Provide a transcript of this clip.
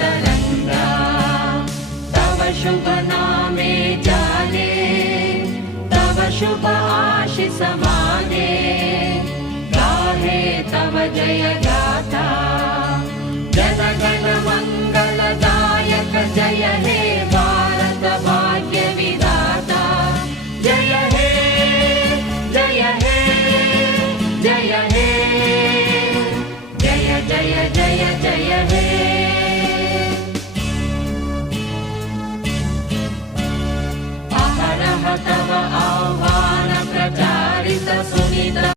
तरंगा। तव शुभ नामे जाने, तव शुभ आशीष माने, गाहे तव जय गाथा। जन गण मंगलदायक जय हे भारत भाग्य विधाता। जय हे जय हे जय हे, जय जय जय जय हे। अहरह तव आह्वान प्रचारित सुनित